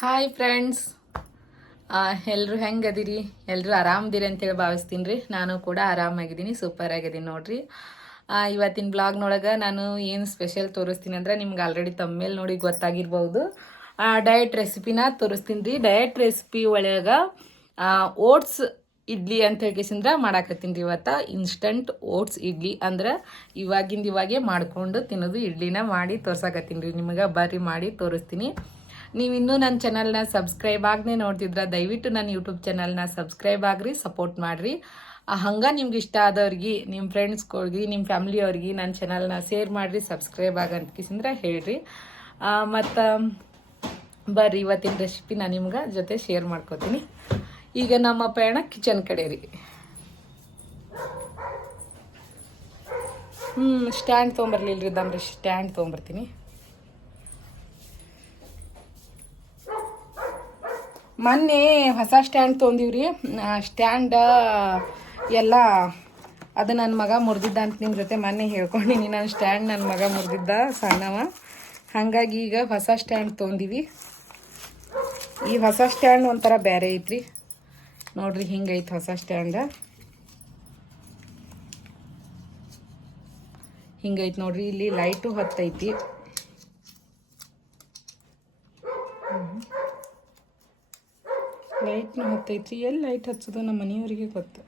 Hi friends ಎಲ್ಲರೂ ಹೆಂಗೆ ಅದೀರಿ ಎಲ್ಲರೂ ಆರಾಮದಿರಿ ಅಂತೇಳಿ ಭಾವಿಸ್ತೀನಿ ರೀ ನಾನು ಕೂಡ ಆರಾಮಾಗಿದ್ದೀನಿ ಸೂಪರ್ ಆಗಿದ್ದೀನಿ ನೋಡಿರಿ ಇವತ್ತಿನ ಬ್ಲಾಗ್ನೊಳಗೆ ನಾನು ಏನು ಸ್ಪೆಷಲ್ ತೋರಿಸ್ತೀನಿ ಅಂದ್ರೆ ನಿಮ್ಗೆ ಆಲ್ರೆಡಿ ತಮ್ಮೇಲೆ ನೋಡಿ ಗೊತ್ತಾಗಿರ್ಬೋದು. ಡಯಟ್ ರೆಸಿಪಿನ ತೋರಿಸ್ತೀನಿ ರೀ ಡಯಟ್ ರೆಸಿಪಿ ಒಳಗೆ ಓಟ್ಸ್ ಇಡ್ಲಿ ಅಂತ ಹೇಳ್ಕೇಸಂದ್ರೆ ಮಾಡಾಕತ್ತೀನಿ ರೀ ಇವತ್ತು. ಇನ್ಸ್ಟಂಟ್ ಓಟ್ಸ್ ಇಡ್ಲಿ ಅಂದ್ರೆ ಇವಾಗಿಂದ ಇವಾಗೆ ಮಾಡ್ಕೊಂಡು ತಿನ್ನೋದು ಇಡ್ಲಿನ ಮಾಡಿ ತೋರ್ಸಾಕತ್ತೀನಿ ರೀ ನಿಮಗೆ ಬರ್ರಿ ಮಾಡಿ ತೋರಿಸ್ತೀನಿ. ನೀವು ಇನ್ನೂ ನನ್ನ ಚಾನಲ್ನ ಸಬ್ಸ್ಕ್ರೈಬ್ ಆಗದೆ ನೋಡ್ತಿದ್ರೆ, ದಯವಿಟ್ಟು ನನ್ನ ಯೂಟ್ಯೂಬ್ ಚಾನಲ್ನ ಸಬ್ಸ್ಕ್ರೈಬ್ ಆಗ್ರಿ ಸಪೋರ್ಟ್ ಮಾಡಿರಿ. ಹಂಗೆ ನಿಮ್ಗೆ ಇಷ್ಟ ಆದವ್ರಿಗೆ ನಿಮ್ಮ ಫ್ರೆಂಡ್ಸ್ಗಳ್ಗೆ ನಿಮ್ಮ ಫ್ಯಾಮ್ಲಿಯವ್ರಿಗೆ ನನ್ನ ಚಾನಲ್ನ ಶೇರ್ ಮಾಡಿರಿ ಸಬ್ಸ್ಕ್ರೈಬ್ ಆಗಂತಕಿಸಿಂದ್ರೆ ಹೇಳ್ರಿ. ಮತ್ತು ಬರ್ರಿ, ಇವತ್ತಿನ ರೆಸಿಪಿ ನಾನು ನಿಮ್ಗೆ ಜೊತೆ ಶೇರ್ ಮಾಡ್ಕೋತೀನಿ. ಈಗ ನಮ್ಮ ಪಯಣ ಕಿಚನ್ ಕಡೆ ರೀ. ಹ್ಞೂ ಸ್ಟ್ಯಾಂಡ್ ತೊಗೊಂಬರ್ಲಿಲ್ರಿ, ದಮ್ರಿ ಸ್ಟ್ಯಾಂಡ್ ತೊಗೊಂಬರ್ತೀನಿ. ಮೊನ್ನೆ ಹೊಸ ಸ್ಟ್ಯಾಂಡ್ ತೊಗೊಂಡಿವ್ರಿ. ಸ್ಟ್ಯಾಂಡ ಎಲ್ಲ ಅದು ನನ್ನ ಮಗ ಮುರಿದಿದ್ದ ಅಂತ ನಿಮ್ಮ ಜೊತೆ ಮೊನ್ನೆ ಹೇಳ್ಕೊಂಡಿನಿ. ನನ್ನ ಸ್ಟ್ಯಾಂಡ್ ನನ್ನ ಮಗ ಮುರಿದಿದ್ದ, ಸಣ್ಣವ. ಹಾಗಾಗಿ ಈಗ ಹೊಸ ಸ್ಟ್ಯಾಂಡ್ ತೊಗೊಂಡಿವಿ. ಈ ಹೊಸ ಸ್ಟ್ಯಾಂಡ್ ಒಂಥರ ಬೇರೆ ಐತ್ರಿ. ನೋಡ್ರಿ ಹಿಂಗೈತೆ ಹೊಸ ಸ್ಟ್ಯಾಂಡ. ಹಿಂಗೈತೆ ನೋಡ್ರಿ, ಇಲ್ಲಿ ಲೈಟು ಹೊತ್ತೈತಿ. ಲೈಟ್ನ ಹತ್ತೈತಿ ಎಲ್ಲಿ ಲೈಟ್ ಹಚ್ಚೋದು ನಮ್ಮ ಮನೆಯವರಿಗೆ ಗೊತ್ತು.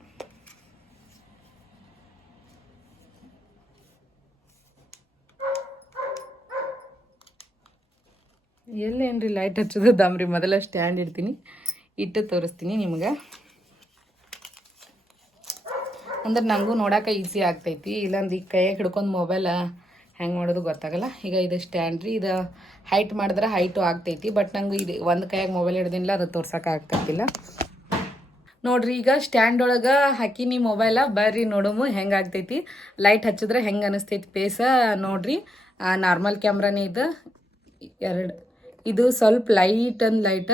ಎಲ್ಲೇನ್ರಿ ಲೈಟ್ ಹಚ್ಚೋದು? ದಮ್ರಿ ಮೊದಲ ಸ್ಟ್ಯಾಂಡ್ ಇಡ್ತೀನಿ, ಇಟ್ಟು ತೋರಿಸ್ತೀನಿ ನಿಮ್ಗೆ. ಅಂದ್ರೆ ನನಗೂ ನೋಡೋಕೆ ಈಸಿ ಆಗ್ತೈತಿ ಇಲ್ಲಾಂದ್ರೆ ಈ ಕೈಯಾಗ ಹಿಡ್ಕೊಂಡು ಮೊಬೈಲ್ ಹೆಂಗೆ ಮಾಡೋದು ಗೊತ್ತಾಗಲ್ಲ. ಈಗ ಇದು ಸ್ಟ್ಯಾಂಡ್ ರೀ, ಇದು ಹೈಟ್ ಮಾಡಿದ್ರೆ ಹೈಟು ಆಗ್ತೈತಿ ಬಟ್ ನಂಗೆ ಇದು ಒಂದು ಕೈಯಾಗ ಮೊಬೈಲ್ ಹಿಡ್ದಿಲ್ಲ ಅದು ತೋರ್ಸೋಕೆ ಆಗ್ತೈತಿಲ್ಲ ನೋಡ್ರಿ, ಈಗ ಸ್ಟ್ಯಾಂಡ್ ಒಳಗೆ ಹಾಕಿನಿ ಮೊಬೈಲ ಬರ್ರಿ ನೋಡಮು ಹೆಂಗೆ ಆಗ್ತೈತಿ. ಲೈಟ್ ಹಚ್ಚಿದ್ರೆ ಹೆಂಗೆ ಅನಿಸ್ತೈತಿ ಪೇಸ ನೋಡ್ರಿ. ನಾರ್ಮಲ್ ಕ್ಯಾಮ್ರಾನೇ ಇದು. ಎರಡು, ಇದು ಸ್ವಲ್ಪ ಲೈಟ್ ಅಂದ್ ಲೈಟ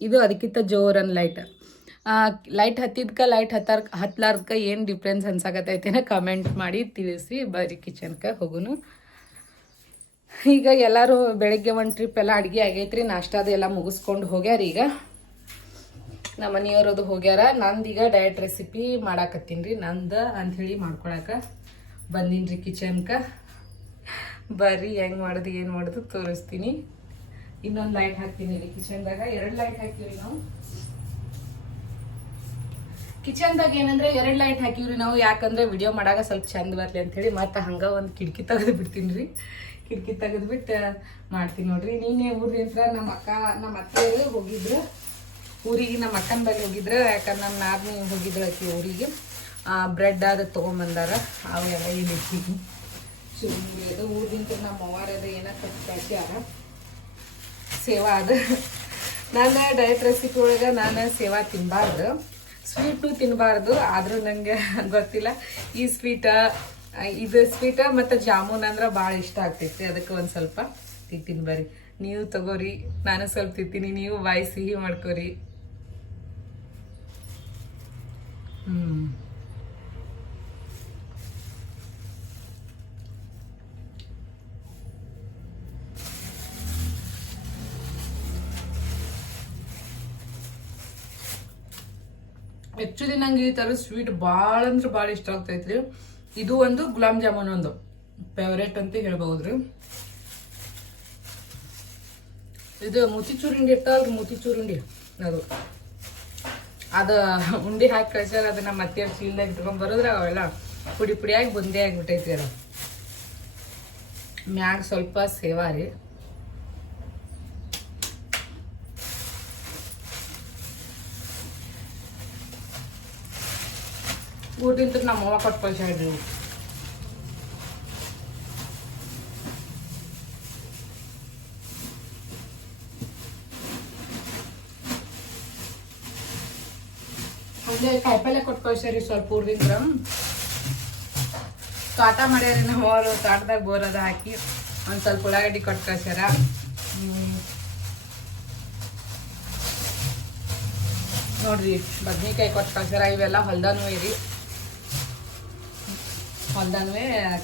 ಇದು ಅದಕ್ಕಿಂತ ಜೋರನ್ ಲೈಟ್ ಲೈಟ್ ಹತ್ತಿದ್ಕ ಲೈಟ್ ಹತ್ತಾರ್ ಹತ್ತಲಾರ್ದಕ್ಕ ಏನು ಡಿಫ್ರೆನ್ಸ್ ಅನ್ಸಾಕತ್ತೈತೇನ ಕಮೆಂಟ್ ಮಾಡಿ ತಿಳಿಸಿ ಬರ್ರಿ ಕಿಚನ್ಗೆ ಹೋಗುನು. ಈಗ ಎಲ್ಲರೂ ಬೆಳಗ್ಗೆ ಒಂದು ಟ್ರಿಪ್ ಎಲ್ಲ ಅಡುಗೆ ಆಗೈತ್ರಿ. ನಾಷ್ಟಾದ ಎಲ್ಲ ಮುಗಿಸ್ಕೊಂಡು ಹೋಗ್ಯಾರ ಈಗ. ನಮ್ಮ ಮನೆಯವರದು ಹೋಗ್ಯಾರ. ನಂದೀಗ ಡಯಟ್ ರೆಸಿಪಿ ಮಾಡಾಕತ್ತೀನಿ ರೀ. ನಂದು ಅಂಥೇಳಿ ಮಾಡ್ಕೊಳಕ ಬಂದೀನಿ ರೀ ಕಿಚನ್ಗೆ ಬರ್ರಿ ಹೆಂಗೆ ಮಾಡೋದು, ಏನು ಮಾಡೋದು ತೋರಿಸ್ತೀನಿ. ಇನ್ನೊಂದು ಲೈಟ್ ಹಾಕ್ತೀನಿ ರೀ ಕಿಚನ್ದಾಗ ಎರಡು ಲೈಟ್ ಹಾಕ್ತೀವಿ ನಾವು. ಕಿಚನ್ದಾಗ ಏನಂದ್ರೆ ಎರಡು ಲೈಟ್ ಹಾಕಿವ್ರಿ ನಾವು. ಯಾಕಂದ್ರೆ ವಿಡಿಯೋ ಮಾಡಾಗ ಸ್ವಲ್ಪ ಚಂದ ಬರ್ಲಿ ಅಂತೇಳಿ ಮತ್ತೆ ಹಂಗ ಒಂದು ಕಿಟಕಿ ತೆಗೆದು ಬಿಡ್ತೀನಿ ರೀ ಕಿಟಕಿ ತೆಗೆದ್ಬಿಟ್ಟು ಮಾಡ್ತೀನಿ ನೋಡ್ರಿ. ನೀನೇ ಊರಿಂದ ನಮ್ಮ ಅಕ್ಕ, ನಮ್ಮ ಅತ್ತೆಯವರು ಹೋಗಿದ್ರು. ಊರಿಗೆ ನಮ್ಮ ಅಕ್ಕನ ಬಳಿ ಹೋಗಿದ್ರು. ಯಾಕಂದ್ರೆ ನಮ್ಮ ನಾದ್ನಿ ಹೋಗಿದ್ರು ಅಕ್ಕಿ ಊರಿಗೆ. ಆ ಬ್ರೆಡ್ ಅದು ತೊಗೊಂಬಂದಾರ. ಅವೆಲ್ಲ ಇಲ್ಲಿ ಇಟ್ಟಿದ್ವಿ ಅದು ಊರಿಂದ ನಮ್ಮ ಅವ್ವಾರ ಅದು ಏನೋ ಸೇವಾ ಅದ. ನಾನು ಡಯಟ್ ರೆಸಿಪಿ ಒಳಗೆ ನಾನು ಸೇವಾ ತಿನ್ನಬಾರ್ದು ಸ್ವೀಟು ತಿನ್ನಬಾರ್ದು ಆದರೂ ನನಗೆ ಗೊತ್ತಿಲ್ಲ. ಈ ಸ್ವೀಟ ಇದು ಸ್ವೀಟ ಮತ್ತು ಜಾಮೂನ್ ಅಂದ್ರೆ ಭಾಳ ಇಷ್ಟ ಆಗ್ತೈತಿ, ಅದಕ್ಕೆ ಒಂದು ಸ್ವಲ್ಪ ತಿಂತೀನಿ ಬರ್ರಿ. ನೀವು ತಗೋರಿ, ನಾನು ಸ್ವಲ್ಪ ತಿಂತೀನಿ, ನೀವು ಬಾಯಿ ಸಿಹಿ ಮಾಡ್ಕೋರಿ. ಹ್ಞೂ ಆ್ಯಕ್ಚುಲಿ ನಂಗೆ ಈ ಥರ ಸ್ವೀಟ್ ಭಾಳ ಅಂದ್ರೆ ಭಾಳ ಇಷ್ಟ ಆಗ್ತೈತ್ರಿ. ಇದು ಒಂದು ಗುಲಾಬ್ ಜಾಮೂನ್ ಒಂದು. ಫೇವ್ರೇಟ್ ಅಂತ ಹೇಳ್ಬಹುದ್ರಿ ಇದು ಮುತಿ ಉಂಡಿ ಇರ್ತಾವಲ್ರಿ ಮುತಿ ಉಂಡಿ ಅದು. ಅದು ಉಂಡಿ ಹಾಕಿ ಕಳ್ಸ್ಯಾರ, ಅದನ್ನ ಮತ್ತೆ ಚೀಲ್ದಾಗ ಇಟ್ಕೊಂಡ್ ಬರೋದ್ರ ಅವೆಲ್ಲ ಪುಡಿ ಪುಡಿಯಾಗಿ ಬುಂದಿ ಆಗಿಬಿಟ್ಟೈತಿ ಅದು. ಮ್ಯಾಗ ಸ್ವಲ್ಪ ಸೇವಾ ರೀ ಊರಿಂದ ನಮ್ಮ ಅವ್ವ ಕೊಟ್ಟು ಕಳ್ಸ್ಯಾಳ್ರಿ ಇವು. ಹಂಗೆ ಕಾಯಿಪಲ್ಲೆ ಕೊಟ್ಟು ಕಳ್ಸ್ಯಾರಿ ಸ್ವಲ್ಪ ಊರಿಂದ ತೋಟ ಮಾಡ್ಯಾರಿ ನಮ್ಮ ಅವರು ತೋಟದಾಗ ಬೋರ್ ಅದ ಹಾಕಿ ಒಂದು ಸ್ವಲ್ಪ ಉಳ್ಳಾಗಡ್ಡಿ ಕೊಟ್ಟು ಕಳ್ಸ್ಯಾರ ಹ್ಮ್. ನೋಡ್ರಿ ಬದ್ನಿಕಾಯಿ ಕೊಟ್ಟು ಕಳ್ಸ್ಯಾರ ಇವೆಲ್ಲ ಹೊಲ್ದಾನು ರೀ ಹೊಲ್ದಾನು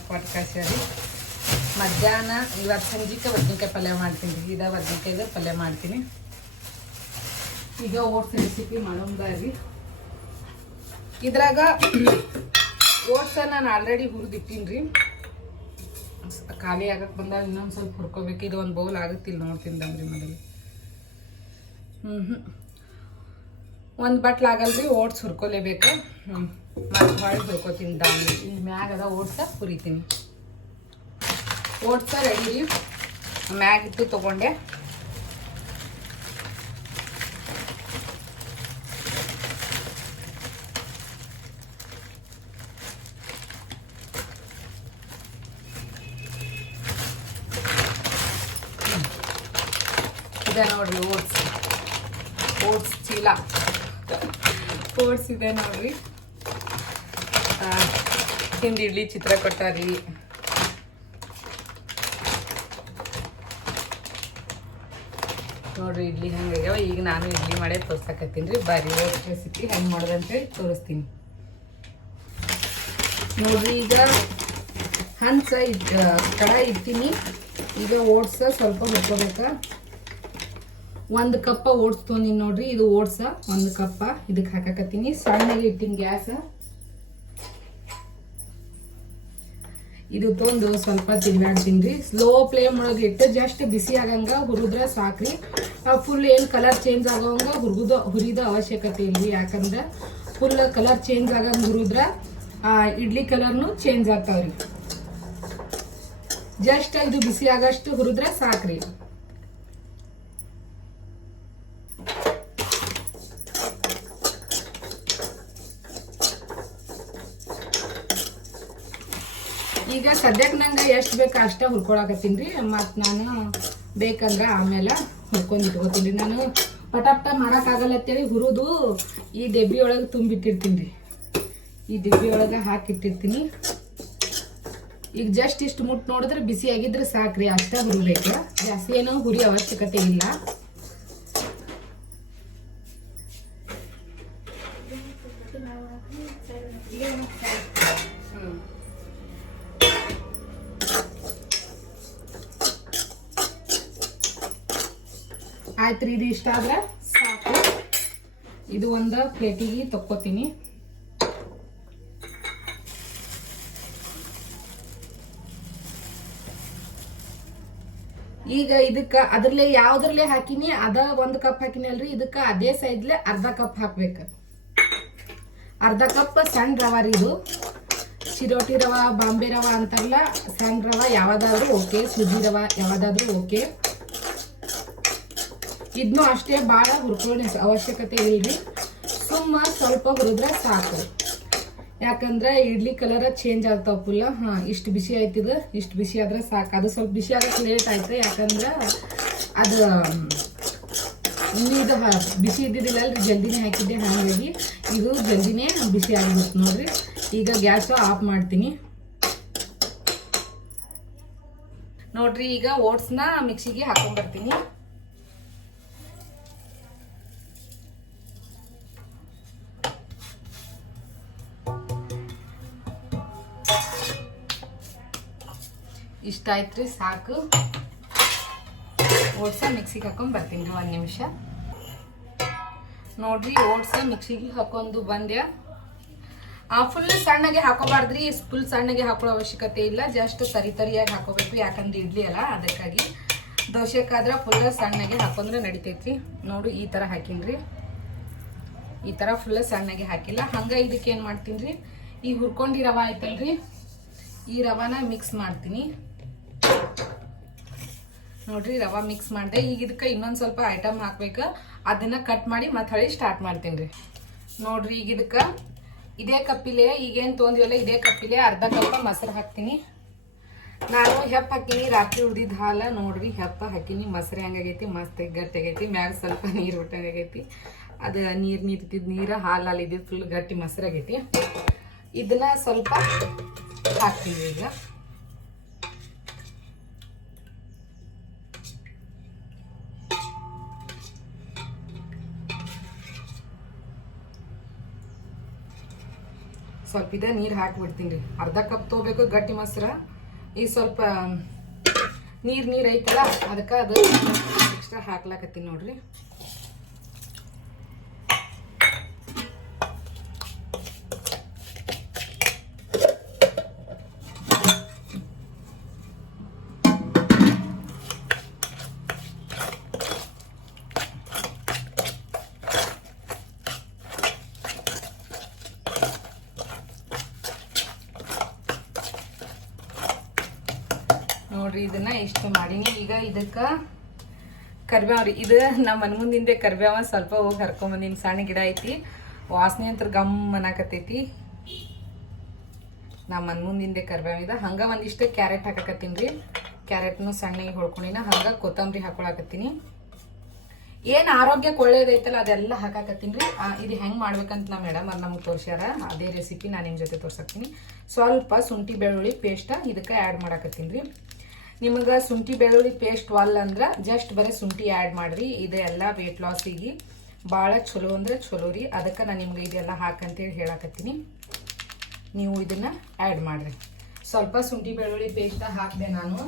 ಕೊಟ್ಟು ಕಳ್ಸ್ಯಾರಿ ಮಧ್ಯಾಹ್ನ ಇವತ್ತು ಸಂಜೆಗೆ ಬದ್ನಿಕಾಯಿ ಪಲ್ಯ ಮಾಡ್ತೀನಿ. ಇದ ಬದ್ನಿಕಾಯ್ದು ಪಲ್ಯ ಮಾಡ್ತೀನಿ. ಈಗ ಓಟ್ಸ್ ರೆಸಿಪಿ ಮಾಡೋದಾಗಿ ಇದ್ರಾಗ ಓಟ್ಸ ನಾನು ಆಲ್ರೆಡಿ ಹುರಿದಿಟ್ಟೀನಿ ರೀ ಖಾಲಿ ಆಗಕ್ಕೆ ಬಂದಾಗ ಇನ್ನೊಂದು ಸ್ವಲ್ಪ ಹುರ್ಕೋಬೇಕು. ಇದು ಒಂದು ಬೌಲ್ ಆಗುತ್ತಿಲ್ಲ ನೋಡ್ತೀನಿ ರೀ ಮೊದಲು ಹ್ಞೂ ಹ್ಞೂ ಒಂದು ಬಟ್ಲಾಗಲ್ಲ ರೀ ಓಟ್ಸ್ ಹುರ್ಕೊಲೇಬೇಕು. ಹ್ಞೂ ಮತ್ತೆ ಹೊಳ್ಳಿ ಹುರ್ಕೋತೀನಿ ದಾವಣಿ ಇಲ್ಲಿ ಮ್ಯಾಗ ಅದ ಓಟ್ಸ ಹುರಿತೀನಿ. ಓಟ್ಸ ರೆಡಿ ಮ್ಯಾಗ ಇಟ್ಟು ತೊಗೊಂಡೆ. ಇದೆ ನೋಡ್ರಿ ಓಟ್ಸ್. ಓಟ್ಸ್ ಚೀಲ. ಓಟ್ಸ್ ಇದೆ ನೋಡ್ರಿ. ಇಡ್ಲಿ, ಚಿತ್ರ ಕೊಟ್ಟಾರಿ ನೋಡ್ರಿ, ಇಡ್ಲಿ ಹಂಗಾಗ್ಯಾವ ಈಗ ನಾನು ಇಡ್ಲಿ ಮಾಡೇ ತೋರ್ಸಕತ್ತೀನಿ ಬಾರಿ ರೆಸಿಪಿ ರೆಸಿಪಿ ಹೆಂಗೆ ಮಾಡೋದಂತೇಳಿ ತೋರಿಸ್ತೀನಿ. ನೋಡ್ರಿ, ಈಗ ಹಂಚ ಕಡ ಇಡ್ತೀನಿ ಈಗ ಓಟ್ಸ ಸ್ವಲ್ಪ ಹುರ್ಕೋಬೇಕಾ. ಒಂದು ಕಪ್ಪ ಓಟ್ಸ್ ತೊಗೊಂಡಿನಿ ನೋಡ್ರಿ. ಇದು ಓಟ್ಸ, ಒಂದು ಕಪ್ಪ ಇದಕ್ಕೆ ಹಾಕಾಕತ್ತೀನಿ. ಸಣ್ಣಗೆ ಇಟ್ಟಿನಿ ಗ್ಯಾಸ. ಇದು ತೊಂದು ಸ್ವಲ್ಪ ತಿರುಗಾಡ್ತೀನಿ ರೀ ಸ್ಲೋ ಫ್ಲೇಮ್ ಒಳಗೆ ಇಟ್ಟು ಜಸ್ಟ್ ಬಿಸಿ ಆಗಂಗ ಹುರಿದ್ರೆ ಸಾಕ್ರಿ. ಫುಲ್ ಏನು ಕಲರ್ ಚೇಂಜ್ ಆಗೋಂಗ ಹುರಿದ ಹುರಿದ ಅವಶ್ಯಕತೆ ಇಲ್ರಿ. ಯಾಕಂದ್ರೆ ಫುಲ್ ಕಲರ್ ಚೇಂಜ್ ಆಗಂಗ ಹುರಿದ್ರ ಇಡ್ಲಿ ಕಲರ್ನು ಚೇಂಜ್ ಆಗ್ತಾವ್ರಿ. ಜಸ್ಟ್ ಇದು ಬಿಸಿ ಆಗಷ್ಟು ಹುರಿದ್ರೆ ಸಾಕ್ರಿ. ಈಗ ಸದ್ಯಕ್ಕೆ ನಂಗೆ ಎಷ್ಟು ಬೇಕು ಅಷ್ಟೇ ಹುರ್ಕೊಳಕತ್ತೀನಿ ರೀ. ಮತ್ತು ನಾನು ಬೇಕಂದ್ರೆ ಆಮೇಲೆ ಹುರ್ಕೊಂಡು ಇಟ್ಕೋತೀನಿ ರೀ. ನಾನು ಪಟಾಪಟ ಮಾಡೋಕ್ಕಾಗಲ್ಲ ಅಂತೇಳಿ ಹುರಿದು ಈ ಡಬ್ಬಿ ಒಳಗೆ ತುಂಬಿಟ್ಟಿರ್ತೀನಿ ರೀ. ಈ ಡಬ್ಬಿ ಒಳಗೆ ಹಾಕಿಟ್ಟಿರ್ತೀನಿ. ಈಗ ಜಸ್ಟ್ ಇಷ್ಟು ಮುಟ್ಟು ನೋಡಿದ್ರೆ ಬಿಸಿ ಆಗಿದ್ರೆ ಸಾಕ್ರಿ. ಅಷ್ಟೇ ಹುರಿಬೇಕು. ಜಾಸ್ತಿ ಏನೋ ಹುರಿ ಅವಶ್ಯಕತೆ ಇಲ್ಲ. ಆಯ್ತು ರೀ ಇದು ಇಷ್ಟ ಆದ್ರೆ ಸಾಕು. ಇದು ಒಂದು ಪ್ಲೇಟಿಗೆ ತಕ್ಕೋತೀನಿ. ಈಗ ಇದಕ್ಕ ಅದ್ರಲ್ಲೇ ಯಾವ್ದ್ರಲ್ಲೇ ಹಾಕಿನಿ, ಅದ ಒಂದು ಕಪ್ ಹಾಕಿನಿ ಅಲ್ರಿ. ಇದಕ್ಕ ಅದೇ ಸೈಜ್ಲೆ ಅರ್ಧ ಕಪ್ ಹಾಕ್ಬೇಕು. ಅರ್ಧ ಕಪ್ ಸಣ್ಣ ರವ ರೀ ಇದು. ಚಿರೋಟಿ ರವ, ಬಾಂಬೆ ರವ ಅಂತಾರಲ್ಲ, ಸಣ್ಣ ರವ ಯಾವ್ದಾದ್ರೂ ಓಕೆ ಸುಜಿ ರವ ಯಾವ್ದಾದ್ರೂ ಓಕೆ ಇದನ್ನು ಅಷ್ಟೇ ಭಾಳ ಹುರ್ಕೊಳ್ಳೋ ಅವಶ್ಯಕತೆ ಇಲ್ರಿ. ಸುಮ್ಮ ಸ್ವಲ್ಪ ಹುರಿದ್ರೆ ಸಾಕು. ಯಾಕಂದ್ರೆ ಇಡ್ಲಿ ಕಲರ್ ಚೇಂಜ್ ಆಗ್ತಾವ ಪುಲ್ಲ. ಹಾ, ಇಷ್ಟು ಬಿಸಿ ಆಯ್ತಿದ ಇಷ್ಟು ಬಿಸಿ ಆದ್ರೆ ಸಾಕು. ಅದು ಸ್ವಲ್ಪ ಬಿಸಿ ಆಗಕ್ಕೆ ಲೇಟ್ ಆಯ್ತು. ಯಾಕಂದ್ರೆ ಅದು ಇದು ಬಿಸಿ ಇದ್ದಿದ್ದಿಲ್ಲ ಅಲ್ರಿ. ಜಲ್ದಿನೇ ಹಾಕಿದ್ದೆ. ಹಾಗಾಗಿ ಇದು ಜಲ್ದಿನೇ ಬಿಸಿ ಆಗಿಬಿಡ್ತು ನೋಡ್ರಿ. ಈಗ ಗ್ಯಾಸ್ ಆಫ್ ಮಾಡ್ತೀನಿ. ನೋಡ್ರಿ, ಈಗ ಓಟ್ಸ್ನ ಮಿಕ್ಸಿಗೆ ಹಾಕೊಂಡ್ಬರ್ತೀನಿ ಇಷ್ಟ ರೀ ಸಾಕು. ಓಟ್ಸ ಮಿಕ್ಸಿಗೆ ಹಾಕೊಂಡ್ ಬರ್ತೀನಿ ಒಂದು ನಿಮಿಷ. ನೋಡ್ರಿ ಓಟ್ಸ ಮಿಕ್ಸಿಗೆ ಹಾಕೊಂಡು ಬಂದೆ ಫುಲ್ ಸಣ್ಣಗೆ ಹಾಕೋಬಾರ್ದ್ರಿ ಫುಲ್ ಸಣ್ಣಗೆ ಹಾಕೊಳ್ಳೋ ಅವಶ್ಯಕತೆ ಇಲ್ಲ. ಜಸ್ಟ್ ಸರಿ ತರಿಯಾಗಿ ಹಾಕೋಬೇಕು, ಯಾಕಂದ್ರೆ ಇಡ್ಲಿ ಅಲ್ಲ, ಅದಕ್ಕಾಗಿ. ದೋಸೆಕ್ಕಾದ್ರೆ ಫುಲ್ ಸಣ್ಣಗೆ ಹಾಕೊಂಡ್ರೆ ನಡಿತೈತಿ ನೋಡು, ಈ ಥರ ಹಾಕಿನ್ರಿ. ಈ ಥರ ಫುಲ್ ಸಣ್ಣಗೆ ಹಾಕಿಲ್ಲ. ಹಂಗೆ ಇದಕ್ಕೆ ಏನು ಮಾಡ್ತೀನಿ ರೀ ಈ ಹುರ್ಕೊಂಡಿ ರವ ಆಯ್ತಲ್ರಿ? ಈ ರವಾನ ಮಿಕ್ಸ್ ಮಾಡ್ತೀನಿ. ನೋಡ್ರಿ ರವಾ ಮಿಕ್ಸ್ ಮಾಡಿದೆ. ಈಗ ಇದಕ್ಕೆ ಇನ್ನೊಂದು ಸ್ವಲ್ಪ ಐಟಮ್ ಹಾಕ್ಬೇಕು. ಅದನ್ನ ಕಟ್ ಮಾಡಿ ಮತ್ತೆ ಹೊಳಿ ಸ್ಟಾರ್ಟ್ ಮಾಡ್ತೀನಿ ರೀ. ನೋಡ್ರಿ ಈಗ ಇದಕ್ಕೆ ಇದೇ ಕಪ್ಪಿಲೆ, ಈಗೇನು ತೊಗೊಂಡಿವಲ್ಲ ಇದೇ ಕಪ್ಪಿಲೆ ಅರ್ಧ ಕಪ್ ಮೊಸರು ಹಾಕ್ತೀನಿ. ನಾನು ಹೆಪ್ಪ ಹಾಕಿನಿ ರಾತ್ರಿ ಉಳಿದಿದ್ದ ಹಾಲ. ನೋಡ್ರಿ ಹೆಪ್ಪ ಹಾಕಿನಿ ಮೊಸರು ಹೆಂಗಾಗೈತಿ, ಮಸ್ತ್ ಗಟ್ಟಿ ಆಗೈತಿ, ಮ್ಯಾಗ ಸ್ವಲ್ಪ ನೀರು ಬಿಟ್ಟಂಗಾಗೈತಿ ಅದು ನೀರು ನೀರ್ತಿದ್ ನೀರು, ಹಾಲು ಅಲ್ಲಿ ಇದ್ದಿದ್ದು ಫುಲ್ ಗಟ್ಟಿ ಮೊಸರು ಆಗೈತಿ ಇದನ್ನ ಸ್ವಲ್ಪ ಹಾಕ್ತೀವಿ ಈಗ. ಸ್ವಲ್ಪ ಇದೆ, ನೀರು ಹಾಕಿಬಿಡ್ತೀನಿ ರೀ. ಅರ್ಧ ಕಪ್ ತೊಗೋಬೇಕು, ಗಟ್ಟಿ ಮೊಸರು. ಈ ಸ್ವಲ್ಪ, ನೀರು ನೀರು ಐತಲ್ಲ, ಅದಕ್ಕೆ ಅದು ಎಕ್ಸ್ಟ್ರಾ ಹಾಕ್ಲಾಕತ್ತೀನಿ ನೋಡಿರಿ. ಈಗ ಇದಕ್ಕ ಕರ್ಬೇವ್ ರೀ ಇದು ನಮ್ಮ ಮನೆ ಮುಂದಿಂದೆ ಕರ್ಬೇವ ಸ್ವಲ್ಪ ಹೋಗಿ ಹರ್ಕೊಂಬಂದಿನಿ ಸಣ್ಣ ಗಿಡ ಐತಿ. ವಾಸನೆ ಅಂತ ಗಮ್ ಅನ್ನಕತ್ತೈತಿ. ನಮ್ಮ ಮನೆ ಮುಂದಿಂದೆ ಕರ್ಬೇವ್ ಇದೆ. ಹಂಗ ಒಂದಿಷ್ಟು ಕ್ಯಾರೆಟ್ ಹಾಕಕತ್ತೀನಿ ರೀ. ಕ್ಯಾರೆಟ್ನು ಸಣ್ಣಗೆ ಹೊಳ್ಕೊಂಡಿನ ಹಂಗೆ ಕೊತ್ತಂಬರಿ ಹಾಕೊಳಕತ್ತೀನಿ. ಏನು ಆರೋಗ್ಯಕ್ಕೆ ಒಳ್ಳೇದೈತಲ್ಲ ಅದೆಲ್ಲ ಹಾಕಾಕತ್ತೀನಿ ರೀ. ಇದು ಹೆಂಗೆ ಮಾಡ್ಬೇಕಂತ ನಾ ಮೇಡಮ್ ಅದು ನಮಗೆ ತೋರಿಸ್ಯಾರ. ಅದೇ ರೆಸಿಪಿ ನಾನು ನಿಮ್ಮ ಜೊತೆ ತೋರ್ಸಕ್ತೀನಿ. ಸ್ವಲ್ಪ ಶುಂಠಿ ಬೆಳ್ಳುಳ್ಳಿ ಪೇಸ್ಟ ಇದಕ್ಕೆ ಆ್ಯಡ್ ಮಾಡಾಕತ್ತೀನಿ ರೀ. ನಿಮಗೆ ಶುಂಠಿ ಬೆಳ್ಳುಳ್ಳಿ ಪೇಸ್ಟ್ ವಾಲ್ ಅಂದ್ರೆ ಜಸ್ಟ್ ಬರೀ ಶುಂಠಿ ಆ್ಯಡ್ ಮಾಡ್ರಿ ಇದೆಲ್ಲ ವೇಟ್ ಲಾಸಿಗೆ ಭಾಳ ಚಲೋ ಅಂದ್ರೆ ಚಲೋ ರೀ. ಅದಕ್ಕೆ ನಾನು ನಿಮ್ಗೆ ಇದೆಲ್ಲ ಹಾಕಂತೇಳಿ ಹೇಳಕತ್ತೀನಿ. ನೀವು ಇದನ್ನ ಆ್ಯಡ್ ಮಾಡ್ರಿ. ಸ್ವಲ್ಪ ಶುಂಠಿ ಬೆಳ್ಳುಳ್ಳಿ ಪೇಸ್ಟ್ ಹಾಕಿದೆ ನಾನು.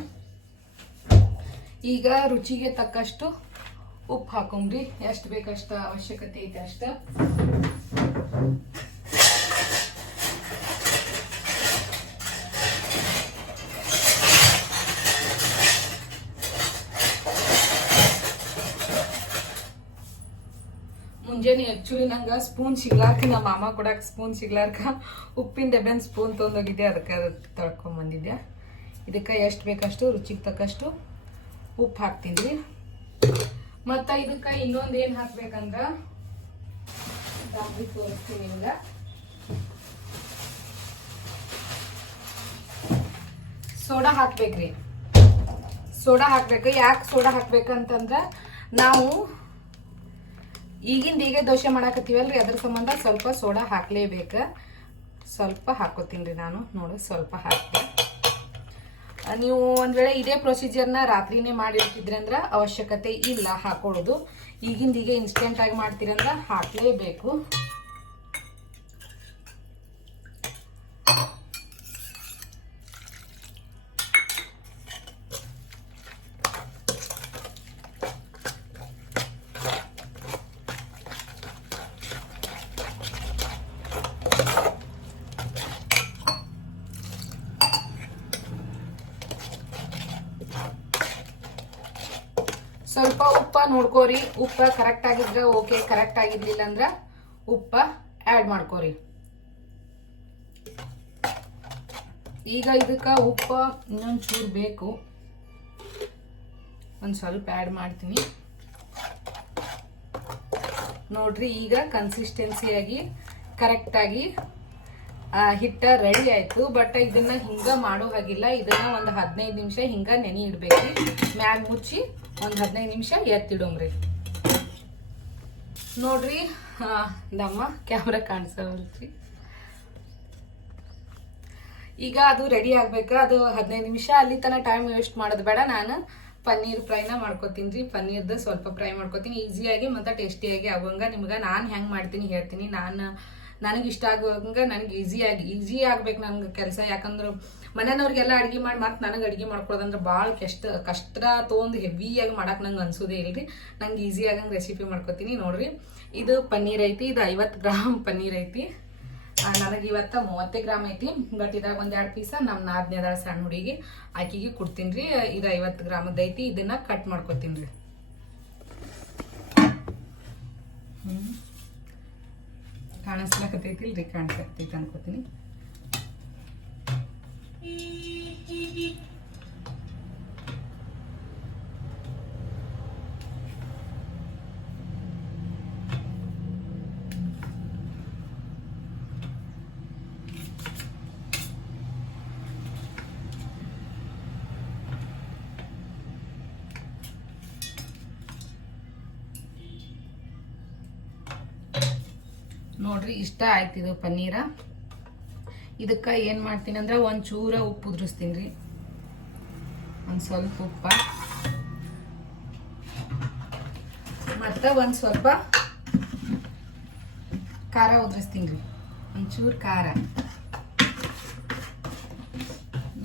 ಈಗ ರುಚಿಗೆ ತಕ್ಕಷ್ಟು ಉಪ್ಪು ಹಾಕೊಂಬ್ರಿ. ಎಷ್ಟು ಬೇಕಷ್ಟು ಅವಶ್ಯಕತೆ ಐತೆ ಅಷ್ಟ. ಮುಂಜಾನೆ ಆ್ಯಕ್ಚುಲಿ ನಂಗೆ ಸ್ಪೂನ್ ಸಿಗ್ಲಾರ್ಕ ನಮ್ಮ ಮಾಮ ಕೊಡಕ್ಕೆ ಸ್ಪೂನ್ ಸಿಗ್ಲಾರ್ಕ. ಉಪ್ಪಿನ ಡಬ್ಬೆನ್ ಸ್ಪೂನ್ ತೊಗೊಂಡೋಗಿದ್ದೆ ಅದಕ್ಕೆ ತೊಳ್ಕೊಂಬಂದಿದ್ದೆ. ಇದಕ್ಕೆ ಎಷ್ಟು ಬೇಕಷ್ಟು, ರುಚಿಗೆ ತಕ್ಕಷ್ಟು ಉಪ್ಪು ಹಾಕ್ತೀನಿ ರೀ ಮತ್ತು ಇದಕ್ಕೆ ಇನ್ನೊಂದು ಏನು ಹಾಕ್ಬೇಕಂದ್ರೆ ತೋರಿಸ್ತೀನಿ ನಿಮ್ಗೆ. ಸೋಡಾ ಹಾಕ್ಬೇಕ್ರಿ. ಸೋಡಾ ಹಾಕ್ಬೇಕು. ಯಾಕೆ ಸೋಡಾ ಹಾಕ್ಬೇಕಂತಂದ್ರೆ, ನಾವು ಈಗಿಂದ ಈಗ ದೋಸೆ ಮಾಡಾಕತ್ತೀವಲ್ರಿ? ಅದ್ರ ಸಂಬಂಧ ಸ್ವಲ್ಪ ಸೋಡಾ ಹಾಕ್ಲೇಬೇಕು. ಸ್ವಲ್ಪ ಹಾಕೋತೀನಿ ರೀ ನಾನು. ನೋಡು, ಸ್ವಲ್ಪ ಹಾಕ್ತೀನಿ ನೀವು ಒಂದು ವೇಳೆ ಇದೇ ಪ್ರೊಸೀಜರ್ನ ರಾತ್ರಿನೇ ಮಾಡಿರ್ತಿದ್ರಿ ಅಂದ್ರೆ ಅವಶ್ಯಕತೆ ಇಲ್ಲ ಹಾಕೊಳ್ಳೋದು ಈಗಿಂದ ಈಗ ಇನ್ಸ್ಟೆಂಟಾಗಿ ಮಾಡ್ತೀರಂದ್ರೆ ಹಾಕ್ಲೇಬೇಕು. ಸ್ವಲ್ಪ ಉಪ್ಪ ನೋಡ್ಕೋರಿ. ಉಪ್ಪ ಕರೆಕ್ಟ್ ಆಗಿದ್ರೆ ಓಕೆ ಕರೆಕ್ಟ್ ಆಗಿರ್ಲಿಲ್ಲ ಅಂದ್ರೆ ಉಪ್ಪ ಆ್ಯಡ್ ಮಾಡ್ಕೋರಿ. ಈಗ ಇದಕ್ಕೆ ಉಪ್ಪ ಇನ್ನೊಂದು ಚೂರು ಬೇಕು. ಒಂದು ಸ್ವಲ್ಪ ಆ್ಯಡ್ ಮಾಡ್ತೀನಿ. ನೋಡ್ರಿ, ಈಗ ಕನ್ಸಿಸ್ಟೆನ್ಸಿಯಾಗಿ ಕರೆಕ್ಟಾಗಿ ಹಿಟ್ಟ ರೆಡಿ ಆಯ್ತು. ಬಟ್ ಇದನ್ನ ಹಿಂಗ ಮಾಡೋ ಹಾಗಿಲ್ಲ. ಇದನ್ನ ಒಂದು ಹದಿನೈದು ನಿಮಿಷ ಹಿಂಗ ನೆನೆ ಇಡಬೇಕು ಮ್ಯಾಗ ಮುಚ್ಚಿ ಒಂದು ಹದಿನೈದು ನಿಮಿಷ ಎತ್ತಿಡೋಮ್ರಿ ನೋಡ್ರಿ ನಮ್ಮ ಕ್ಯಾಮ್ರಾ ಕಾಣಿಸಲ್ರಿ ಈಗ ಅದು ರೆಡಿ ಆಗ್ಬೇಕು, ಅದು ಹದಿನೈದು ನಿಮಿಷ, ಅಲ್ಲಿ ತನಕ ಟೈಮ್ ವೇಸ್ಟ್ ಮಾಡೋದು ಬೇಡ. ನಾನು ಪನ್ನೀರ್ ಫ್ರೈನ ಮಾಡ್ಕೋತೀನಿ ರೀ ಪನ್ನೀರ್ದು ಸ್ವಲ್ಪ ಫ್ರೈ ಮಾಡ್ಕೋತೀನಿ. ಈಸಿಯಾಗಿ ಮತ್ತು ಟೇಸ್ಟಿಯಾಗಿ ಆಗುವಂಗ ನಿಮ್ಗೆ ನಾನು ಹೆಂಗೆ ಮಾಡ್ತೀನಿ ಹೇಳ್ತೀನಿ. ನಾನು ನನಗೆ ಇಷ್ಟ ಆಗುವಂಗೆ ನನಗೆ ಆಗಿ ಈಸಿ ಆಗ್ಬೇಕು ನನಗೆ ಕೆಲಸ. ಯಾಕಂದ್ರೆ ಮನೆಯವ್ರಿಗೆಲ್ಲ ಅಡುಗೆ ಮಾಡಿ ಮತ್ತೆ ನನಗೆ ಅಡುಗೆ ಮಾಡ್ಕೊಳ್ಳೋದಂದ್ರೆ ಭಾಳ ಕಷ್ಟ ಕಷ್ಟ ತೊಗೊಂಡು ಹೆವಿಯಾಗಿ ಮಾಡೋಕೆ ನಂಗೆ ಅನ್ಸೋದೇ ಇಲ್ರಿ. ನಂಗೆ ಈಸಿ ಆಗಂಗೆ ರೆಸಿಪಿ ಮಾಡ್ಕೊತೀನಿ ನೋಡಿರಿ. ಇದು ಪನ್ನೀರ್ ಐತಿ, ಇದು ಐವತ್ತು ಗ್ರಾಮ್ ಪನ್ನೀರ್ ಐತಿ. ನನಗೆ ಇವತ್ತು ಮೂವತ್ತೇ ಗ್ರಾಮ್ ಐತಿ. ಬಟ್ ಇದಾಗ ಒಂದು ಎರಡು ಪೀಸ ನಮ್ಮ ನಾದ್ನೇದ ಸಣ್ಣ ಹುಡುಗಿ ಆಕಿಗೆ ಕೊಡ್ತೀನಿ ರೀ ಇದು ಐವತ್ತು ಗ್ರಾಮದ ಐತಿ, ಇದನ್ನ ಕಟ್ ಮಾಡ್ಕೊತೀನಿ ರೀ ಕಾಣಿಸ್ಲಕತ್ತೈತಿಲ್ರಿ ಕಾಣಿಸ್ತೈತಿ ಅನ್ಕೋತೀನಿ ನೋಡ್ರಿ ಇಷ್ಟ ಆಯ್ತು ಇದು ಪನ್ನೀರ. ಇದಕ್ಕೆ ಏನು ಮಾಡ್ತೀನಿ ಅಂದ್ರೆ ಒಂದು ಚೂರ ಉಪ್ಪು ಉದುರಿಸ್ತೀನಿ ರೀ. ಒಂದು ಸ್ವಲ್ಪ ಉಪ್ಪ. ಮತ್ತು ಒಂದು ಸ್ವಲ್ಪ ಖಾರ ಉದುರಿಸ್ತೀನಿ ರೀ. ಒಂಚೂರು ಖಾರ.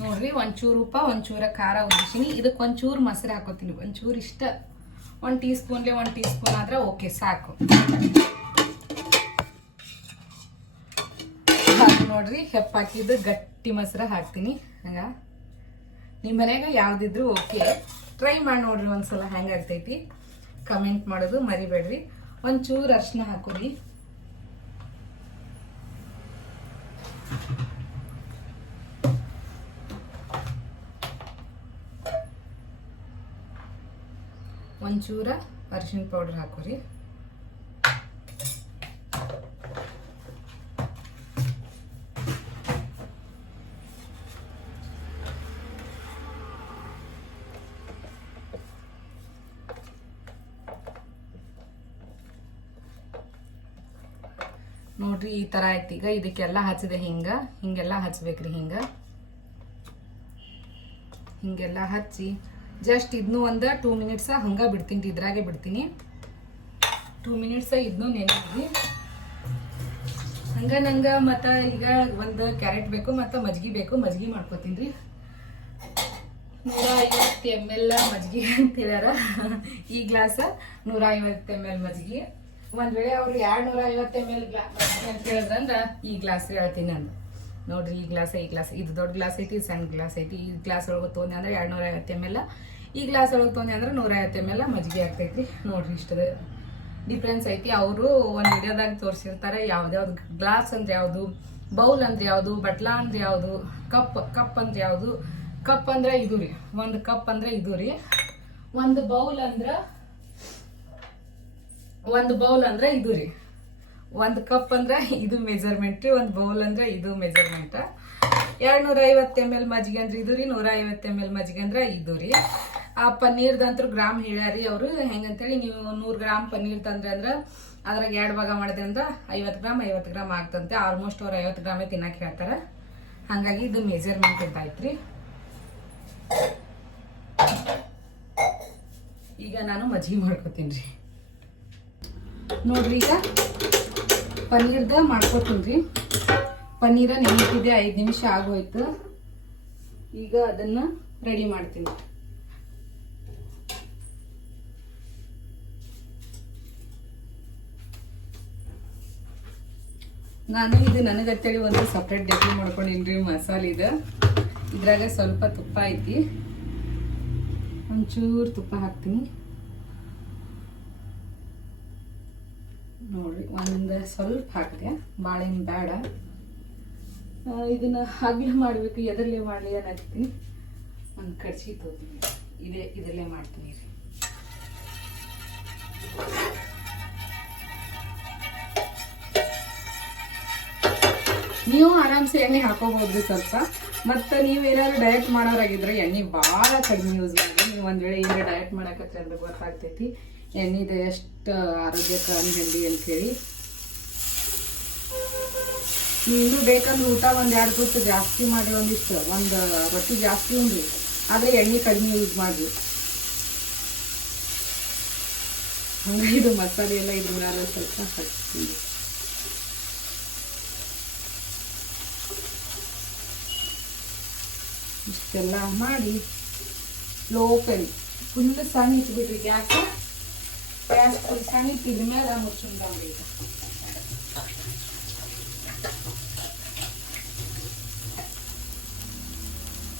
ನೋಡ್ರಿ, ಒಂಚೂರು ಉಪ್ಪ, ಒಂಚೂರ ಖಾರ ಉದಿಸಿನಿ ಇದಕ್ಕೆ ಒಂಚೂರು ಮೊಸರು ಹಾಕೋತೀನಿ. ಒಂಚೂರು ಇಷ್ಟ. ಒಂದು ಟೀ ಸ್ಪೂನ್ಲೆ ಒಂದು ಟೀ ಸ್ಪೂನ್ ಆದ್ರೆ ಓಕೆ, ಸಾಕು. ನೋಡ್ರಿ, ಹೆಪ್ಪ ಹಾಕಿದ್ದು ಗಟ್ಟಿ ಮೊಸರು ಹಾಕ್ತೀನಿ. ಹಂಗ? ನಿಮ್ಮ ಮನೆಯಾಗ ಯಾವ್ದಿದ್ರು ಓಕೆ ಟ್ರೈ ಮಾಡಿ ನೋಡ್ರಿ ಒಂದ್ಸಲ ಹೆಂಗಾಗ್ತೈತಿ ಕಮೆಂಟ್ ಮಾಡೋದು ಮರಿಬೇಡ್ರಿ. ಒಂಚೂರು ಅರ್ಶಿನ ಹಾಕೋರಿ ಒಂಚೂರ ಅರಿಶಿನ ಪೌಡರ್ ಹಾಕೋರಿ. ತರ ಆಯ್ತು ಈಗ ಇದಕ್ಕೆಲ್ಲ ಹಚ್ಚಿದೆ ಹಿಂಗ, ಹಿಂಗೆಲ್ಲ ಹಚ್ಬೇಕ್ರಿ ಹಿಂಗ. ಹಿಂಗೆಲ್ಲ ಹಚ್ಚಿ ಜಸ್ಟ್ ಇದನ್ನು ಒಂದು ಟೂ ಮಿನಿಟ್ಸ ಹಂಗ ಬಿಡ್ತೀನಿ, ಇದ್ರಾಗೆ ಬಿಡ್ತೀನಿ. ಟೂ ಮಿನಿಟ್ಸ ಇದನ್ನು ನೆನೆಸಿ ಹಂಗ ನಂಗ ಮತ್ತ ಈಗ ಒಂದು ಕ್ಯಾರೆಟ್ ಬೇಕು, ಮತ್ತು ಮಜ್ಗಿ ಬೇಕು, ಮಜ್ಗಿ ಮಾಡ್ಕೋತೀನಿ ರೀ ನೂರ ಐವತ್ತು ಎಂ ಎಲ್ ಮಜ್ಗಿ ಅಂತ ಹೇಳ್ಯಾರ. ಈ ಗ್ಲಾಸ ನೂರ ಐವತ್ತು ಎಂ ಎಲ್ ಮಜ್ಗಿ. ಒಂದ್ ವೇಳೆ ಅವ್ರು ಎರಡ್ ನೂರ ಐವತ್ತ ಎಂ ಎಲ್ ಅಂತ ಹೇಳಿದ್ರಂದ್ರ ಈ ಗ್ಲಾಸ್ ಹೇಳ್ತೀನಿ ನಾನು. ನೋಡ್ರಿ, ಈ ಗ್ಲಾಸ್ ಈ ಗ್ಲಾಸ್ ಇದು ದೊಡ್ಡ ಗ್ಲಾಸ್ ಐತಿ, ಇದು ಸಣ್ಣ ಗ್ಲಾಸ್ ಐತಿ. ಈ ಗ್ಲಾಸ್ ಒಳಗೆ ತೊಗೊಂಡೆ ಅಂದ್ರೆ ಎರಡ್ ನೂರ ಐವತ್ತು ಎಂ ಈ ಗ್ಲಾಸ್ ಒಳಗೆ ತೊಗೊಂಡೆ ಅಂದ್ರೆ ನೂರ ಐವತ್ತು ಎಂ ಮಜ್ಜಿಗೆ ಆಗ್ತೈತಿ ನೋಡ್ರಿ ಇಷ್ಟದ ಡಿಫ್ರೆನ್ಸ್ ಐತಿ. ಅವರು ಒಂದು ವಿಡಿಯೋದಾಗ ತೋರಿಸಿರ್ತಾರೆ ಯಾವ್ದ್ಯಾವ್ದು ಗ್ಲಾಸ್ ಅಂದ್ರೆ ಯಾವುದು ಬೌಲ್ ಅಂದ್ರೆ ಯಾವುದು, ಬಟ್ಲ ಅಂದ್ರೆ ಯಾವುದು, ಕಪ್ ಕಪ್ ಅಂದ್ರೆ ಯಾವುದು, ಕಪ್ ಅಂದ್ರೆ ಇದು ರೀ. ಒಂದು ಕಪ್ ಅಂದ್ರೆ ಇದು ರೀ. ಒಂದು ಬೌಲ್ ಅಂದ್ರ ಒಂದು ಬೌಲ್ ಅಂದ್ರೆ ಇದು ರೀ. ಒಂದು ಕಪ್ ಅಂದ್ರೆ ಇದು ಮೆಜರ್ಮೆಂಟ್ ಒಂದು ಬೌಲ್ ಅಂದ್ರೆ ಇದು ಮೆಜರ್ಮೆಂಟ್ ಎರಡು ನೂರ ಐವತ್ತು ಎಂ ಎಲ್ ಮಜ್ಜಿಗೆ ಅಂದ್ರೆ ಇದು ರೀ ನೂರ ಐವತ್ತು ಎಂ ಎಲ್ ಮಜ್ಜಿಗೆ ಅಂದ್ರೆ ಇದು ರೀ. ಆ ಪನ್ನೀರ್ದಂತ್ರ ಗ್ರಾಮ್ ಹೇಳ್ಯಾರಿ ಅವರು, ಹೆಂಗಂತೇಳಿ ನೀವು ನೂರು ಗ್ರಾಮ್ ಪನ್ನೀರ್ ತಂದ್ರೆ ಅಂದ್ರೆ ಅದ್ರಾಗ ಎರಡು ಭಾಗ ಮಾಡಿದ್ರೆ ಅಂದ್ರೆ ಐವತ್ತು ಗ್ರಾಮ್ ಐವತ್ತು ಗ್ರಾಮ್ ಆಗ್ತಂತೆ. ಆಲ್ಮೋಸ್ಟ್ ಅವ್ರು ಐವತ್ತು ಗ್ರಾಮೇ ತಿನ್ನಕ್ಕೆ ಹೇಳ್ತಾರೆ. ಹಾಗಾಗಿ ಇದು ಮೆಜರ್ಮೆಂಟ್ ಅಂತ ಐತ್ರಿ ಈಗ ನಾನು ಮಜ್ಜಿಗೆ ಮಾಡ್ಕೊತೀನಿ ರೀ. ನೋಡ್ರಿ ಈಗ. ಪನ್ನೀರ್ದ ಮಾಡ್ಕೊತೀನಿ ರೀ. ಪನ್ನೀರ ನೆನಪಿದೆ, ಐದು ನಿಮಿಷ ಆಗೋಯ್ತು. ಈಗ ಅದನ್ನ ರೆಡಿ ಮಾಡ್ತೀನಿ. ನಾನು ಇದು ನನಗತ್ತೇಳಿ ಒಂದು ಸಪ್ರೇಟ್ ಡಬ್ಬಿ ಮಾಡ್ಕೊಂಡಿನ್ರಿ ಇದು. ಇದ್ರಾಗ ಸ್ವಲ್ಪ ತುಪ್ಪ ಐತಿ. ಒಂಚೂರು ತುಪ್ಪ ಹಾಕ್ತೀನಿ. ನೋಡ್ರಿ ಒಂದು ಸ್ವಲ್ಪ ಹಾಕಿದೆ. ಬಾಳೆಹಣ್ಣು ಬೇಡ. ಇದನ್ನು ಹಗ್ಲ ಮಾಡಬೇಕು, ಎದರಲ್ಲೇ ಮಾಡಲಿ ಅನ್ನತ್ತೀನಿ ಒಂದು ಕಡ್ಚಿ ತೋತೀನಿ ಇದೇ, ಇದರಲ್ಲೇ ಮಾಡ್ತೀನಿ ರೀ. ನೀವು ಆರಾಮ್ಸೆ ಎಣ್ಣೆ ಹಾಕೋಬಹುದು ಸ್ವಲ್ಪ. ಮತ್ತೆ ನೀವೇನಾದ್ರು ಡಯಟ್ ಮಾಡೋರಾಗಿದ್ರೆ ಎಣ್ಣೆ ಭಾಳ ಕಡಿಮೆ ಯೂಸ್ ಮಾಡಿ. ನೀವು ಒಂದ್ ವೇಳೆ ಈಗ ಡಯಟ್ ಮಾಡಕತ್ತೆ ಅಂದ್ರೆ ಗೊತ್ತಾಗ್ತೈತಿ. ಎಣ್ಣೆದು ಎಷ್ಟು ಆರೋಗ್ಯಕರ ಅನ್ಹೆಲ್ದಿ ಅಂತೇಳಿ. ನೀನು ಬೇಕಂದ್ರೆ ಊಟ ಒಂದು ಎರಡು ತುತ್ತು ಜಾಸ್ತಿ ಮಾಡಿ ಒಂದಿಷ್ಟು, ಒಂದು ರೊಟ್ಟಿ ಜಾಸ್ತಿ ಉಂಡ್ರಿ ಆದರೆ ಎಣ್ಣೆ ಕಡಿಮೆ ಯೂಸ್ ಹಂಗಾಗಿ ಇದು ಮಸಾಲೆ ಎಲ್ಲ ಇದ್ರ ಮೇಲೆ ಸ್ವಲ್ಪ ಹಾಕ್ತೀನಿ. ಇಷ್ಟೆಲ್ಲ ಮಾಡಿ, ಲೋ ಕರಿ ಫುಲ್ ಸಣ್ಣ ಇಟ್ಬಿಟ್ರಿ ಗ್ಯಾಸ್. ಗ್ಯಾಸ್ ಫುಲ್ ಸಣ್ಣ ಇಟ್ಟಿದ ಮೇಲೆ ಮುಚ್ಚಿಂದಾಗ್ರಿ ಈಗ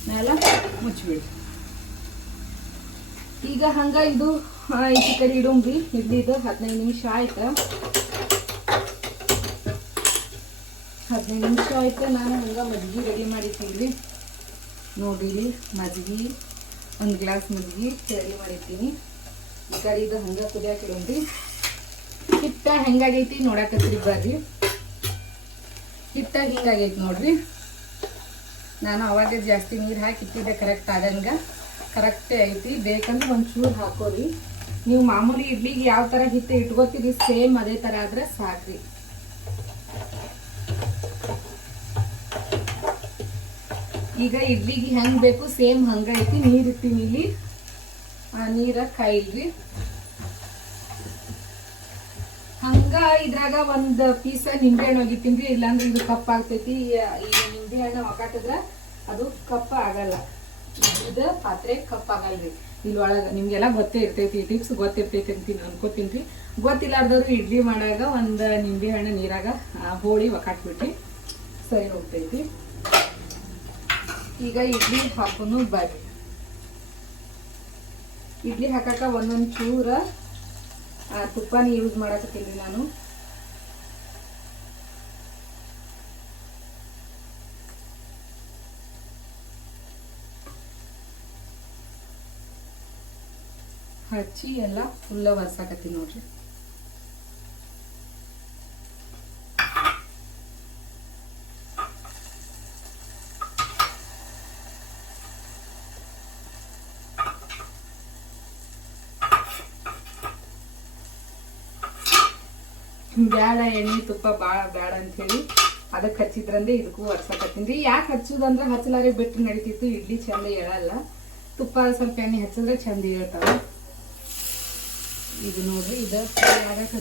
ಮೇಲೆ ಮುಚ್ಚಿಬಿಡ್ರಿ ಈಗ ಹಂಗ ಇದು ಆ, ಈಚೆ ಕಡೆ ಇಡೋಣ್ರಿ ಇಡ್ಲಿದು ಹದಿನೈದು ನಿಮಿಷ ಆಯ್ತು. ಹದಿನೈದು ನಿಮಿಷ ಆಯ್ತು ನಾನು ಹಂಗ ಮಜ್ಜಿಗೆ ರೆಡಿ ಮಾಡಿದ್ದೀನಿ ನೋಡ್ರಿ ಇಲ್ಲಿ ಮಜ್ಜಿಗೆ ಒಂದು ಗ್ಲಾಸ್ ಮಜ್ಜಿಗೆ ರೆಡಿ ಮಾಡಿರ್ತೀನಿ. ಈ ಕಡೆ ಇದು ಹಂಗ ಕುದಿಯಾಕ ಇಡೋಣ್ರಿ ಹಿಟ್ಟ ಹೆಂಗಾಗೈತಿ ನೋಡಾಕತ್ರಿ ಬರ್ರಿ. ಹಿಟ್ಟ ಹಿಂಗಾಗೈತಿ ನೋಡ್ರಿ. ನಾನು ಅವಾಗ ಜಾಸ್ತಿ ನೀರು ಹಾಕಿ ಇಟ್ಟಿದ್ದೆ ಕರೆಕ್ಟ್ ಆದಂಗ. ಕರೆಕ್ಟೇ ಐತಿ. ಬೇಕಂದ್ರೆ ಒಂಚೂರು ಹಾಕೋರಿ. ನೀವು ಮಾಮೂಲಿ ಇಡ್ಲಿಗೆ ಯಾವ ಥರ ಹಿಟ್ಟು ಇಟ್ಕೋತೀರಿ, ಸೇಮ್ ಅದೇ ಥರ ಆದ್ರೆ ಸಾಕ್ರಿ. ಈಗ ಇಡ್ಲಿಗೆ ಹೆಂಗೆ ಬೇಕು, ಸೇಮ್ ಹಂಗೈತಿ ನೀರ್ ಇರ್ತೀನಿ ಇಲ್ಲಿ. ಆ ನೀರ ಕಾಯಿಲ್ರಿ. ಹಂಗ ಇದ್ರಾಗ ಒಂದ್ ಪೀಸ ನಿಂಬೆ ಹಣ್ಣು ಒಗಿತೀನ್ರಿ, ಇಲ್ಲಾಂದ್ರೆ ಇದು ಕಪ್ ಆಗ್ತೈತಿ. ಈಗ ನಿಂಬೆ ಹಣ್ಣು ಒಕಾಟದ್ರ ಅದು ಕಪ್ಪ ಆಗಲ್ಲ. ಇದು ಪಾತ್ರೆ ಕಪ್ಪ ಆಗಲ್ರಿ. ಇಲ್ಲೊಳಗ ನಿಮ್ಗೆಲ್ಲ ಗೊತ್ತೇ ಇರ್ತೈತಿ ಟಿಪ್ಸ್ ಗೊತ್ತಿರ್ತೈತಿ ಅಂತ ಅನ್ಕೋತೀನಿ ರೀ ಗೊತ್ತಿಲ್ಲಾರ್ದವ್ರು ಇಡ್ಲಿ ಮಾಡಾಗ ಒಂದು ನಿಂಬೆ ಹಣ್ಣು ನೀರಾಗ ಹೋಳಿ ಒಕಾಟ್ಬಿಟ್ರಿ ಸರಿ ಹೋಗ್ತೈತಿ. ಈಗ ಇಡ್ಲಿ ಹಾಕೊಂಡು ಬರ್ರಿ. ಇಡ್ಲಿ ಹಾಕಕ್ಕೆ ಒಂದೊಂದು ಚೂರ ತುಪ್ಪನ ಯೂಸ್ ಮಾಡಕತ್ತೀನಿ ನಾನು. ಹಚ್ಚಿ ಎಲ್ಲ ಫುಲ್ಲ ಒರ್ಸಾಕತ್ತೀನಿ ನೋಡ್ರಿ. ಬ್ಯಾಡ, ಎಣ್ಣೆ ತುಪ್ಪ ಬಾಳ ಬ್ಯಾಡ ಅಂಥೇಳಿ ಅದಕ್ಕೆ ಹಚ್ಚಿದ್ರಂದೆ, ಇದಕ್ಕೂ ಹಚ್ಚಾಕತ್ತೀನಿ ಯಾಕೆ ಹಚ್ಚೋದಂದ್ರೆ ಹಚ್ಚಲಾರೆ ಬಿಟ್ಟು ನಡೀತಿತ್ತು, ಇಡ್ಲಿ ಚಂದ ಹೇಳಲ್ಲ. ತುಪ್ಪ ಸ್ವಲ್ಪ ಎಣ್ಣೆ ಹಚ್ಚಿದ್ರೆ ಚಂದ ಹೇಳ್ತಾವ ಇದು ನೋಡ್ರಿ, ಇದು ಯಾರಕ್ಕೆ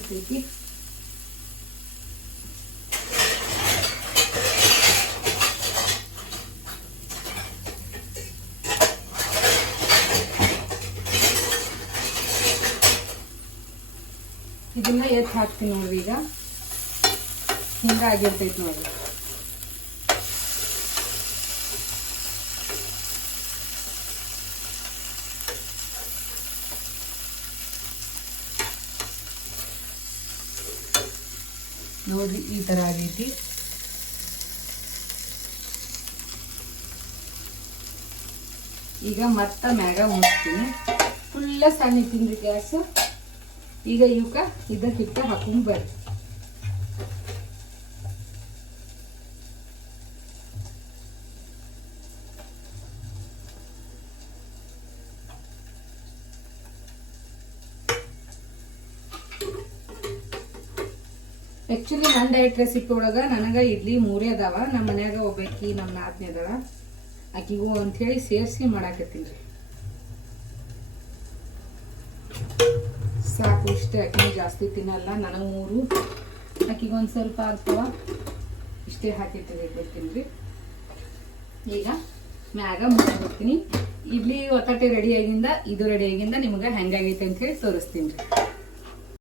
ಇದನ್ನ ಎತ್ತಿ ಹಾಕ್ತೀನಿ ನೋಡ್ರಿ ಈಗ. ಹಿಂಗಾಗಿರ್ತೈತಿ ನೋಡ್ರಿ. ನೋಡ್ರಿ ಈ ತರ ಆಗೈತಿ. ಈಗ ಮತ್ತ ಮ್ಯಾಗ ಮುಚ್ತೀನಿ ಫುಲ್ಲ ಸಣ್ಣ ತಿಂದ್ರಿ ಗ್ಯಾಸ್. ಈಗ ಇವಕ್ಕ ಇದ ಹಿಟ್ಟ ಹಾಕೊಂಡ್ ಬರ್ರಿ. ಆ್ಯಕ್ಚುಲಿ ನನ್ನ ಡಯಟ್ ರೆಸಿಪಿ ಒಳಗೆ ನನಗೆ ಇಡ್ಲಿ ಮೂರೇ ಅದಾವ. ನಮ್ಮ ಮನ್ಯಾಗ ಒಬ್ಬಾಕಿ ನಮ್ಮ ನಾದ್ನಿ ಅದಾವ ಆಕಿಗೂ ಅಂಥೇಳಿ ಸೇರಿಸಿ ಮಾಡಾಕತ್ತೀನಿ. ರೀ ಸಾಕು ಇಷ್ಟೇ ಅಕ್ಕಿ ಜಾಸ್ತಿ ತಿನ್ನಲ್ಲ ನನಗೆ ಮೂರು ಅಕ್ಕಿಗೆ ಒಂದು ಸ್ವಲ್ಪ ಅಥವಾ ಇಷ್ಟೇ ಹಾಕಿ ತೆಗೆದ್ಬಿಡ್ತೀನಿ ಈಗ ಮ್ಯಾಗ ಮುಚ್ಚಿಬಿಡ್ತೀನಿ. ಇಡ್ಲಿ ರೆಡಿ ಆಗಿಂದ, ಇದು ರೆಡಿಯಾಗಿಂದ ನಿಮ್ಗೆ ಹೆಂಗಾಗೈತೆ ಅಂತ ಹೇಳಿ ತೋರಿಸ್ತೀನಿ. ರೀ